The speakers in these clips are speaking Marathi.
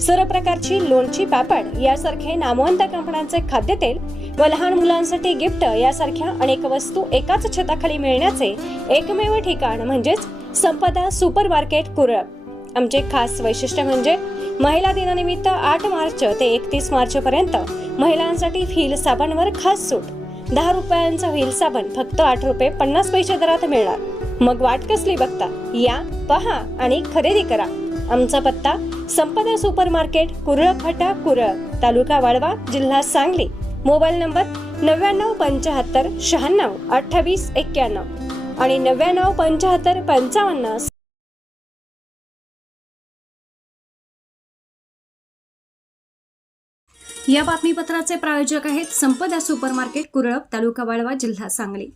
सर्व प्रकारची लोणची पापड यासारखे नामवंत कंपन्यांचे खाद्यतेल व लहान मुलांसाठी गिफ्ट यासारख्या अनेक वस्तू एकाच छताखाली मिळण्याचे एकमेव ठिकाण म्हणजेच संपदा सुपर मार्केट कुरळ. आमचे खास वैशिष्ट्य म्हणजे महिला दिनानिमित्त आठ मार्च ते एकतीस मार्च पर्यंत महिलांसाठी व्हील साबणवर खास सूट. दहा रुपयांचा व्हील साबण फक्त आठ रुपये पन्नास पैसे दरात मिळणार. मग वाट कसली बघता? या पहा आणि खरेदी करा. आमचा पत्ता संपदा सुपर मार्केट कुरळ फाटा कुरळ तालुका वाळवा जिल्हा सांगली. मोबाईल नंबर नव्याण्णव पंच्याहत्तर शहाण्णव अठ्ठावीस एक्क्याण्णव आणि नव्याण्णव पंच्याहत्तर पंचावन्न या बातमीपत्राचे प्रायोजक आहेत संपदा सुपर मार्केट कुरळप तालुका वाळवा जिल्हा सांगली.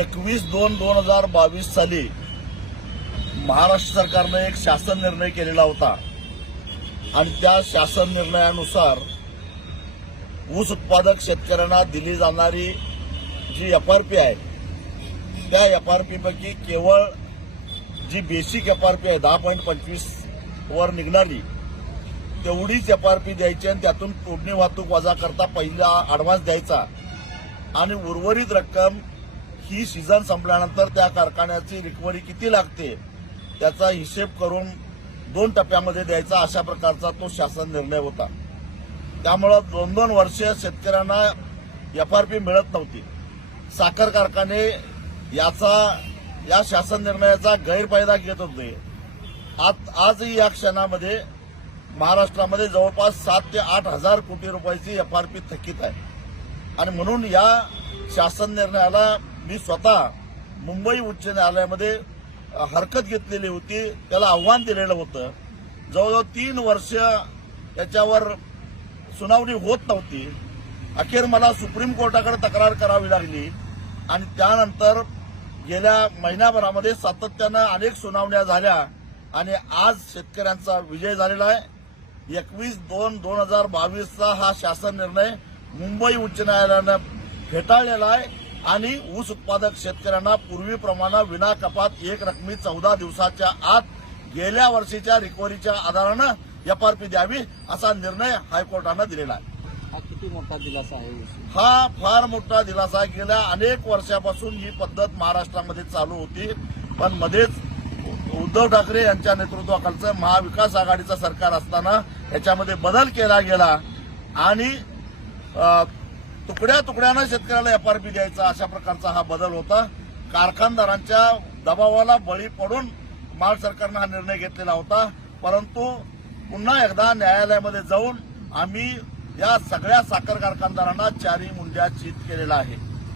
एकवीस दोन दोन हजार बावीस साली महाराष्ट्र सरकारनं एक शासन निर्णय केलेला होता. आणि त्या शासन निर्णयानुसार ऊस उत्पादक शेतकऱ्यांना दिली जाणारी जी एफ आर पी आहे त्या एफ आर पीपैकी केवळ जी बेसिक एफ आर पी आहे दहा पॉईंट पंचवीस वर निघणारी तेवढीच एफ आर पी द्यायची आणि त्यातून तोडणी वाहतूक वजा करता पहिला ऍडव्हान्स द्यायचा. आणि उर्वरित रक्कम ही सीझन संपल्यानंतर त्या कारखान्याची रिकव्हरी किती लागते? त्याचा हिशेब करून दोन टप्प्यामध्ये द्यायचा अशा प्रकारचा तो शासन निर्णय होता. त्यामुळं दोन दोन वर्ष शेतकऱ्यांना एफ आर पी मिळत नव्हती. साखर कारखाने याचा या शासन निर्णयाचा गैरफायदा घेत होते. आज आजही या क्षणामध्ये महाराष्ट्रामध्ये जवळपास सात ते आठ हजार कोटी रुपयाची एफ आर पी थकीत आहे. आणि म्हणून या शासन निर्णयाला मी स्वतः मुंबई उच्च न्यायालयामध्ये हरकत घेतलेली होती त्याला आव्हान दिलेलं होतं. जवळजवळ तीन वर्ष त्याच्यावर सुनावणी होत नव्हती. अखेर मला सुप्रीम कोर्टाकडे तक्रार करावी लागली. आणि त्यानंतर गेल्या महिन्याभरामध्ये सातत्यानं अनेक सुनावण्या झाल्या आणि आज शेतकऱ्यांचा विजय झालेला आहे. एकवीस दोन दोन हजार बावीसचा हा शासन निर्णय मुंबई उच्च न्यायालयानं फेटाळलेला आहे. आणि ऊस उत्पादक शेतकऱ्यांना पूर्वीप्रमाणे विना कपात एक रकमी चौदा दिवसाच्या आत गेल्या वर्षीच्या रिकव्हरीच्या आधारानं एफआरपी द्यावी असा निर्णय हायकोर्टानं दिलेला आहे. हा किती मोठा दिलासा आहे ऊस? हा फार मोठा दिलासा. गेल्या अनेक वर्षापासून ही पद्धत महाराष्ट्रामध्ये चालू होती. पण मध्येच उद्धव ठाकरे यांच्या नेतृत्वाखालचं महाविकास आघाडीचं सरकार असताना याच्यामध्ये बदल केला गेला. आणि तुकड्या तुकड्यानं शेतकऱ्याला एफआरपी द्यायचा अशा प्रकारचा हा बदल होता. कारखानदारांच्या दबावाला बळी पडून माल सरकारनं हा निर्णय घेतलेला होता. परंतु पुन्हा एकदा न्यायालयामध्ये जाऊन आम्ही या सगळ्या साखर कारखानदारांना चारी मुंड्या चित केलेला आहे